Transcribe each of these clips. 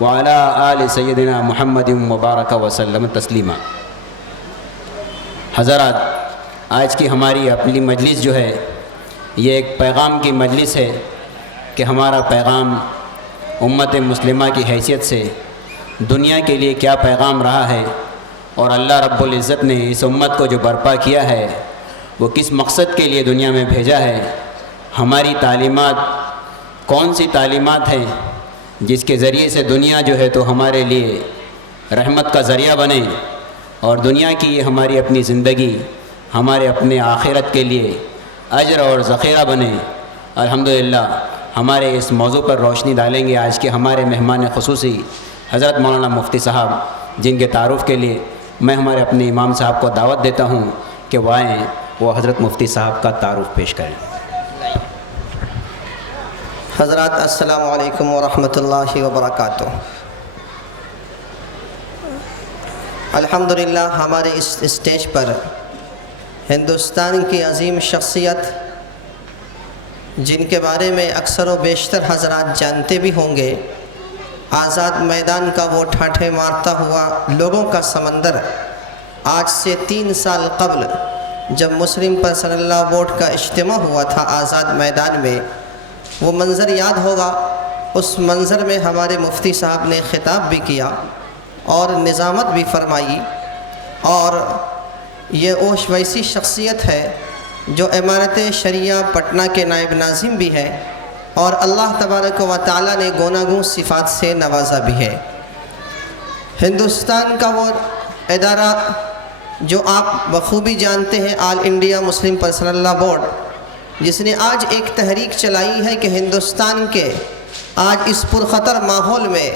وعلی آل سیدنا محمد مبارک وسلم تسلیما۔ حضرات، آج کی ہماری اپنی مجلس جو ہے یہ ایک پیغام کی مجلس ہے کہ ہمارا پیغام امت مسلمہ کی حیثیت سے دنیا کے لیے کیا پیغام رہا ہے، اور اللہ رب العزت نے اس امت کو جو برپا کیا ہے وہ کس مقصد کے لیے دنیا میں بھیجا ہے۔ ہماری تعلیمات کون سی تعلیمات ہیں جس کے ذریعے سے دنیا جو ہے تو ہمارے لیے رحمت کا ذریعہ بنے، اور دنیا کی یہ ہماری اپنی زندگی ہمارے اپنے آخرت کے لیے اجر اور ذخیرہ بنے۔ الحمدللہ ہمارے اس موضوع پر روشنی ڈالیں گے آج کے ہمارے مہمان خصوصی حضرت مولانا مفتی صاحب، جن کے تعارف کے لیے میں ہمارے اپنے امام صاحب کو دعوت دیتا ہوں کہ وہ آئیں، وہ حضرت مفتی صاحب کا تعارف پیش کریں۔ حضرات السلام علیکم ورحمۃ اللہ وبرکاتہ۔ الحمدللہ ہمارے اس اسٹیج پر ہندوستان کی عظیم شخصیت، جن کے بارے میں اکثر و بیشتر حضرات جانتے بھی ہوں گے، آزاد میدان کا وہ ٹھاٹھے مارتا ہوا لوگوں کا سمندر، آج سے 3 سال قبل جب مسلم پرسنل لا بورڈ کا اجتماع ہوا تھا آزاد میدان میں، وہ منظر یاد ہوگا۔ اس منظر میں ہمارے مفتی صاحب نے خطاب بھی کیا اور نظامت بھی فرمائی، اور یہ ویسی شخصیت ہے جو امارت شریعہ پٹنہ کے نائب ناظم بھی ہے، اور اللہ تبارک و تعالیٰ نے گوناگون صفات سے نوازا بھی ہے۔ ہندوستان کا وہ ادارہ جو آپ بخوبی جانتے ہیں، آل انڈیا مسلم پرسنل لا بورڈ، جس نے آج ایک تحریک چلائی ہے کہ ہندوستان کے آج اس پرخطر ماحول میں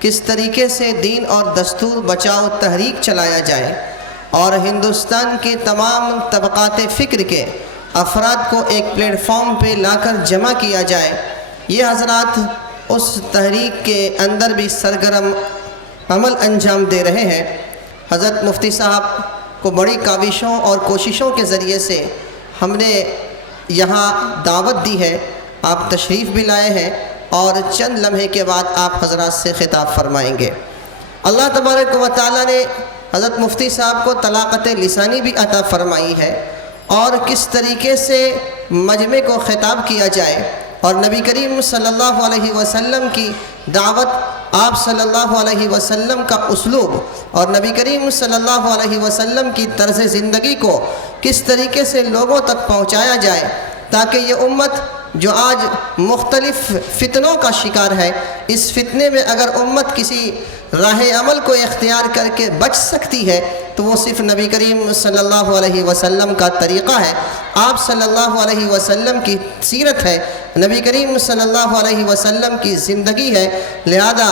کس طریقے سے دین اور دستور بچاؤ تحریک چلایا جائے، اور ہندوستان کے تمام طبقات فکر کے افراد کو ایک پلیٹ فارم پہ لا کر جمع کیا جائے۔ یہ حضرات اس تحریک کے اندر بھی سرگرم عمل انجام دے رہے ہیں۔ حضرت مفتی صاحب کو بڑی کاوشوں اور کوششوں کے ذریعے سے ہم نے یہاں دعوت دی ہے، آپ تشریف بھی لائے ہیں، اور چند لمحے کے بعد آپ حضرات سے خطاب فرمائیں گے۔ اللہ تبارک و تعالیٰ نے حضرت مفتی صاحب کو طلاقت لسانی بھی عطا فرمائی ہے، اور کس طریقے سے مجمع کو خطاب کیا جائے، اور نبی کریم صلی اللہ علیہ وسلم کی دعوت، آپ صلی اللہ علیہ وسلم کا اسلوب، اور نبی کریم صلی اللہ علیہ وسلم کی طرز زندگی کو کس طریقے سے لوگوں تک پہنچایا جائے، تاکہ یہ امت جو آج مختلف فتنوں کا شکار ہے، اس فتنے میں اگر امت کسی راہ عمل کو اختیار کر کے بچ سکتی ہے تو وہ صرف نبی کریم صلی اللہ علیہ وسلم کا طریقہ ہے، آپ صلی اللہ علیہ وسلم کی سیرت ہے، نبی کریم صلی اللہ علیہ وسلم کی زندگی ہے۔ لہذا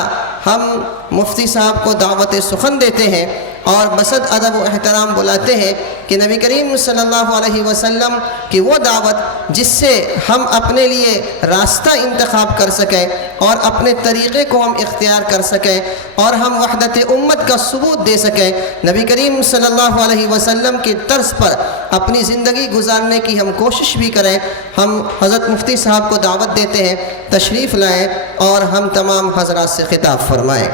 ہم مفتی صاحب کو دعوت سخن دیتے ہیں اور بصد ادب و احترام بلاتے ہیں کہ نبی کریم صلی اللہ علیہ وسلم کی وہ دعوت جس سے ہم اپنے لیے راستہ انتخاب کر سکیں اور اپنے طریقے کو ہم اختیار کر سکیں، اور ہم وحدت امت کا ثبوت دے سکیں، نبی کریم صلی اللہ علیہ وسلم کے طرز پر اپنی زندگی گزارنے کی ہم کوشش بھی کریں۔ ہم حضرت مفتی صاحب کو دعوت دیتے ہیں، تشریف لائیں اور ہم تمام حضرات سے خطاب فرمائیں۔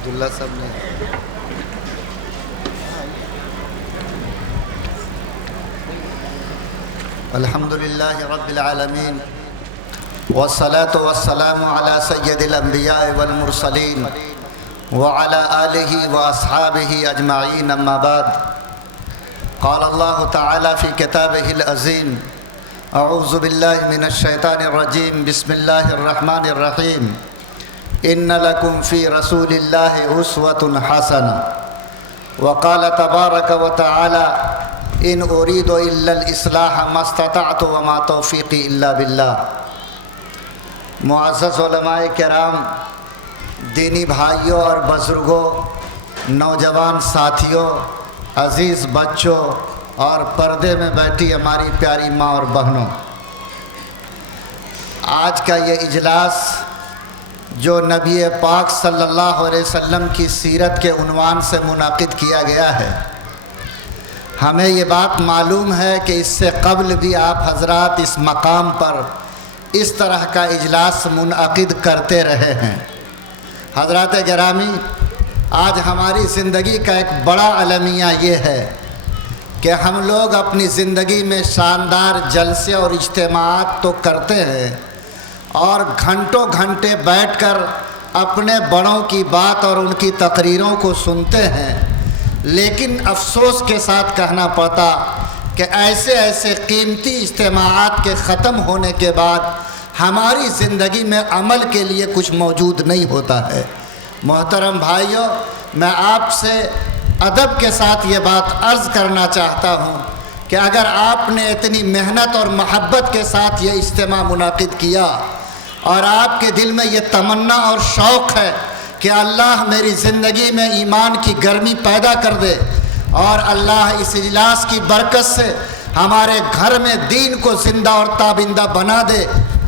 عبداللہ صاحب نے الحمدللہ رب العالمین والصلاة والسلام علی سید الانبیاء والمرسلین وعلی آلہ واصحابہ اجمعین، اما بعد۔ قال اللہ تعالی فی کتابہ العظیم، اعوذ باللہ من الشیطان الرجیم، بسم اللہ الرحمن الرحیم، ان لکم فی رسول اللہ اسوۃ حسنہ، وقال تبارک وتعالی ان اريد الا الاصلاح ما استطعت وما توفیقی الا باللہ۔ معزز علماء کرام، دینی بھائیوں اور بزرگوں، نوجوان ساتھیوں، عزیز بچوں اور پردے میں بیٹھی ہماری پیاری ماں اور بہنوں، آج کا یہ اجلاس جو نبی پاک صلی اللہ علیہ وسلم کی سیرت کے عنوان سے منعقد کیا گیا ہے، ہمیں یہ بات معلوم ہے کہ اس سے قبل بھی آپ حضرات اس مقام پر اس طرح کا اجلاس منعقد کرتے رہے ہیں۔ حضرات گرامی، آج ہماری زندگی کا ایک بڑا المیہ یہ ہے کہ ہم لوگ اپنی زندگی میں شاندار جلسے اور اجتماعات تو کرتے ہیں اور گھنٹوں گھنٹے بیٹھ کر اپنے بڑوں کی بات اور ان کی تقریروں کو سنتے ہیں، لیکن افسوس کے ساتھ کہنا پڑتا کہ ایسے قیمتی اجتماعات کے ختم ہونے کے بعد ہماری زندگی میں عمل کے لیے کچھ موجود نہیں ہوتا ہے۔ محترم بھائیوں، میں آپ سے ادب کے ساتھ یہ بات عرض کرنا چاہتا ہوں کہ اگر آپ نے اتنی محنت اور محبت کے ساتھ یہ اجتماع منعقد کیا اور آپ کے دل میں یہ تمنا اور شوق ہے کہ اللہ میری زندگی میں ایمان کی گرمی پیدا کر دے اور اللہ اس اجلاس کی برکت سے ہمارے گھر میں دین کو زندہ اور تابندہ بنا دے،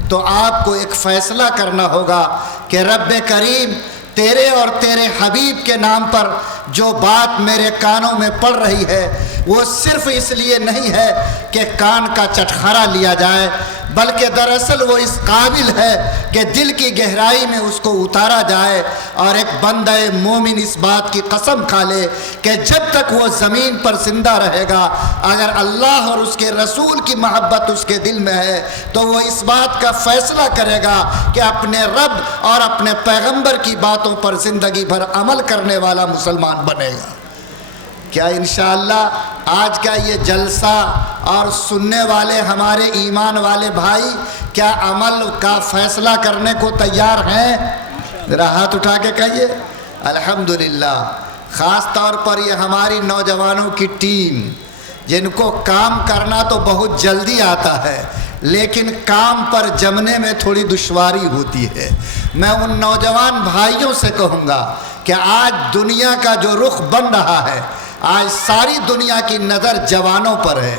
تو آپ کو ایک فیصلہ کرنا ہوگا کہ رب کریم تیرے اور تیرے حبیب کے نام پر جو بات میرے کانوں میں پڑ رہی ہے وہ صرف اس لیے نہیں ہے کہ کان کا چٹخارا لیا جائے، بلکہ دراصل وہ اس قابل ہے کہ دل کی گہرائی میں اس کو اتارا جائے اور ایک بندہ مومن اس بات کی قسم کھا لے کہ جب تک وہ زمین پر زندہ رہے گا، اگر اللہ اور اس کے رسول کی محبت اس کے دل میں ہے تو وہ اس بات کا فیصلہ کرے گا کہ اپنے رب اور اپنے پیغمبر کی باتوں پر زندگی بھر عمل کرنے والا مسلمان بنے گا۔ کیا انشاءاللہ آج کا یہ جلسہ اور سننے والے ہمارے ایمان والے بھائی کیا عمل کا فیصلہ کرنے کو تیار ہیں؟ ذرا ہاتھ اٹھا کے کہیے الحمدللہ۔ خاص طور پر یہ ہماری نوجوانوں کی ٹیم جن کو کام کرنا تو بہت جلدی آتا ہے لیکن کام پر جمنے میں تھوڑی دشواری ہوتی ہے، میں ان نوجوان بھائیوں سے کہوں گا کہ آج دنیا کا جو رخ بن رہا ہے، آج ساری دنیا کی نظر جوانوں پر ہے،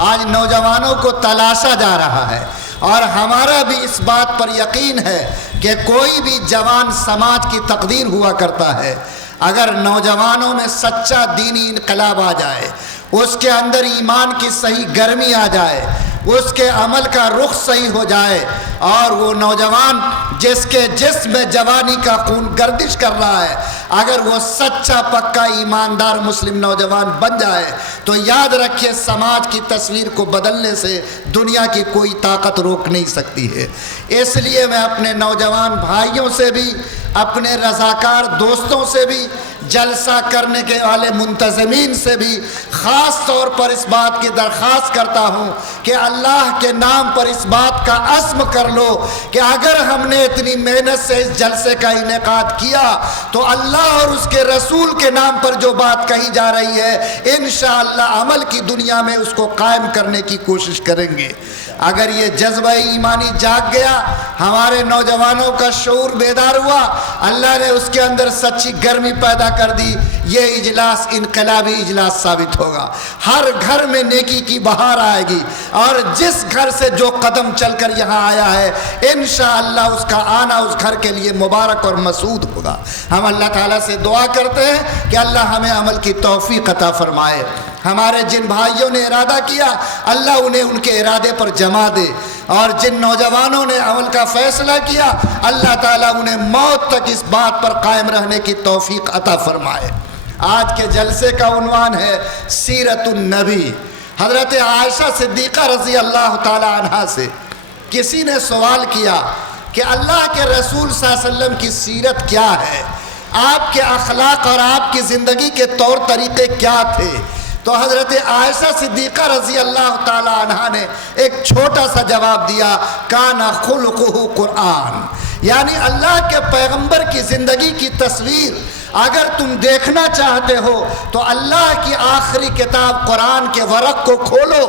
آج نوجوانوں کو تلاشا جا رہا ہے اور ہمارا بھی اس بات پر یقین ہے کہ کوئی بھی جوان سماج کی تقدیر ہوا کرتا ہے اگر نوجوانوں میں سچا دینی انقلاب آ جائے، اس کے اندر ایمان کی صحیح گرمی آ جائے، اس کے عمل کا رخ صحیح ہو جائے اور وہ نوجوان جس کے جسم میں جوانی کا خون گردش کر رہا ہے اگر وہ سچا پکا ایماندار مسلم نوجوان بن جائے تو یاد رکھیے سماج کی تصویر کو بدلنے سے دنیا کی کوئی طاقت روک نہیں سکتی ہے۔ اس لیے میں اپنے نوجوان بھائیوں سے بھی، اپنے رضاکار دوستوں سے بھی، جلسہ کرنے کے والے منتظمین سے بھی خاص طور پر اس بات کی درخواست کرتا ہوں کہ اللہ کے نام پر اس بات کا عزم کر لو کہ اگر ہم نے اتنی محنت سے اس جلسے کا انعقاد کیا تو اللہ اور اس کے رسول کے نام پر جو بات کہی جا رہی ہے انشاءاللہ عمل کی دنیا میں اس کو قائم کرنے کی کوشش کریں گے۔ اگر یہ جذبہ ایمانی جاگ گیا، ہمارے نوجوانوں کا شعور بیدار ہوا، اللہ نے اس کے اندر سچی گرمی پیدا کر دی، یہ اجلاس انقلابی اجلاس ثابت ہوگا۔ ہر گھر میں نیکی کی بہار آئے گی اور جس گھر سے جو قدم چل کر یہاں آیا ہے انشاءاللہ اس کا آنا اس گھر کے لیے مبارک اور مسعود ہوگا۔ ہم اللہ تعالیٰ سے دعا کرتے ہیں کہ اللہ ہمیں عمل کی توفیق عطا فرمائے۔ ہمارے جن بھائیوں نے ارادہ کیا اللہ انہیں ان کے ارادے پر جما دے، اور جن نوجوانوں نے عمل کا فیصلہ کیا اللہ تعالیٰ انہیں موت تک اس بات پر قائم رہنے کی توفیق عطا فرمائے۔ آج کے جلسے کا عنوان ہے سیرت النبی۔ حضرت عائشہ صدیقہ رضی اللہ تعالی عنہا سے کسی نے سوال کیا کہ اللہ کے رسول صلی اللہ علیہ وسلم کی سیرت کیا ہے، آپ کے اخلاق اور آپ کی زندگی کے طور طریقے کیا تھے؟ تو حضرت عائشہ صدیقہ رضی اللہ تعالی عنہا نے ایک چھوٹا سا جواب دیا، کان خلقہ قرآن، یعنی اللہ کے پیغمبر کی زندگی کی تصویر اگر تم دیکھنا چاہتے ہو تو اللہ کی آخری کتاب قرآن کے ورق کو کھولو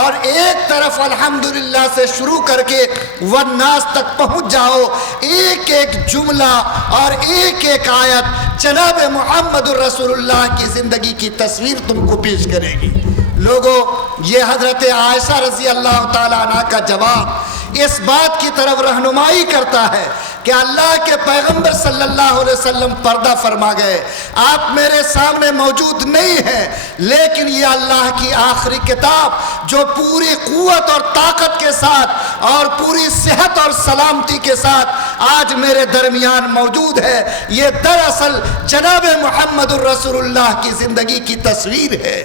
اور ایک طرف الحمدللہ سے شروع کر کے والناس تک پہنچ جاؤ. ایک ایک جملہ اور ایک ایک آیت جناب محمد الرسول اللہ کی زندگی کی تصویر تم کو پیش کرے گی. لوگوں، یہ حضرت عائشہ رضی اللہ تعالیٰ عنہ کا جواب اس بات کی طرف رہنمائی کرتا ہے کہ اللہ کے پیغمبر صلی اللہ علیہ وسلم پردہ فرما گئے. آپ میرے سامنے موجود نہیں ہیں، لیکن یہ اللہ کی آخری کتاب جو پوری قوت اور طاقت کے ساتھ اور پوری صحت اور سلامتی کے ساتھ آج میرے درمیان موجود ہے، یہ دراصل جناب محمد الرسول اللہ کی زندگی کی تصویر ہے.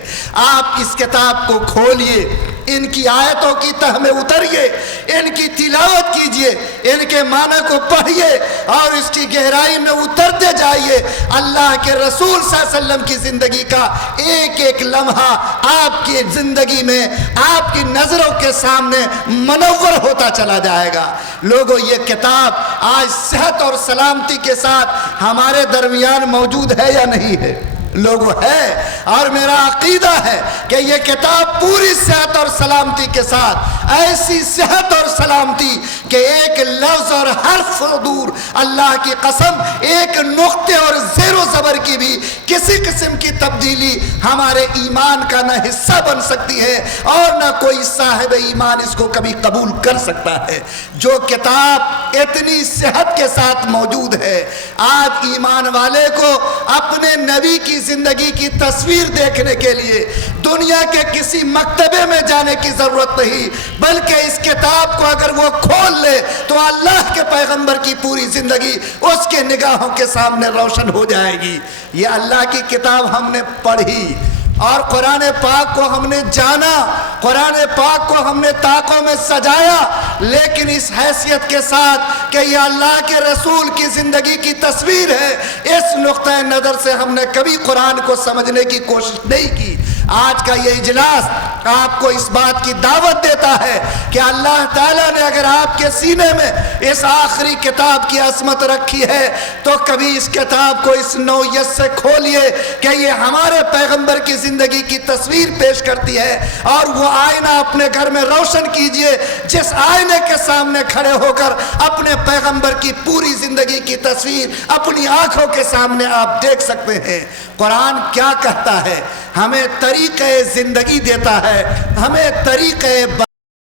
آپ اس کتاب کو کھولیے، ان کی آیتوں کی تہ میں اتریے، ان کی تلاوت کیجئے، ان کے معنی کو پڑھیے اور اس کی گہرائی میں اترتے جائیے. اللہ کے رسول صلی اللہ علیہ وسلم کی زندگی کا ایک ایک لمحہ آپ کی زندگی میں آپ کی نظروں کے سامنے منور ہوتا چلا جائے گا. لوگوں، یہ کتاب آج صحت اور سلامتی کے ساتھ ہمارے درمیان موجود ہے یا نہیں ہے؟ لوگوں، ہے. اور میرا عقیدہ ہے کہ یہ کتاب پوری صحت اور سلامتی کے ساتھ، ایسی صحت اور سلامتی کہ ایک لفظ اور حرف دور، اللہ کی قسم، ایک نقطے اور زیر و زبر کی بھی کسی قسم کی تبدیلی ہمارے ایمان کا نہ حصہ بن سکتی ہے اور نہ کوئی صاحب ایمان اس کو کبھی قبول کر سکتا ہے. جو کتاب اتنی صحت کے ساتھ موجود ہے، آج ایمان والے کو اپنے نبی کی زندگی کی تصویر دیکھنے کے لیے دنیا کے کسی مکتبے میں جانے کی ضرورت نہیں، بلکہ اس کتاب کو اگر وہ کھول لے تو اللہ کے پیغمبر کی پوری زندگی اس کے نگاہوں کے سامنے روشن ہو جائے گی. یہ اللہ کی کتاب ہم نے پڑھی اور قرآن پاک کو ہم نے جانا، قرآن پاک کو ہم نے طاقوں میں سجایا، لیکن اس حیثیت کے ساتھ کہ یہ اللہ کے رسول کی زندگی کی تصویر ہے، اس نقطۂ نظر سے ہم نے کبھی قرآن کو سمجھنے کی کوشش نہیں کی. آج کا یہ اجلاس آپ کو اس بات کی دعوت دیتا ہے کہ اللہ تعالیٰ نے اگر آپ کے سینے میں اس آخری کتاب کی عظمت رکھی ہے تو کبھی اس کتاب کو اس نوعیت سے کھولیے کہ یہ ہمارے پیغمبر کی زندگی کی تصویر پیش کرتی ہے. اور وہ آئینہ اپنے گھر میں روشن کیجئے، جس آئینے کے سامنے کھڑے ہو کر اپنے پیغمبر کی پوری زندگی کی تصویر اپنی آنکھوں کے سامنے آپ دیکھ سکتے ہیں. قرآن کیا کہتا ہے؟ ہمیں طریقہ زندگی دیتا ہے، ہمیں طریقہ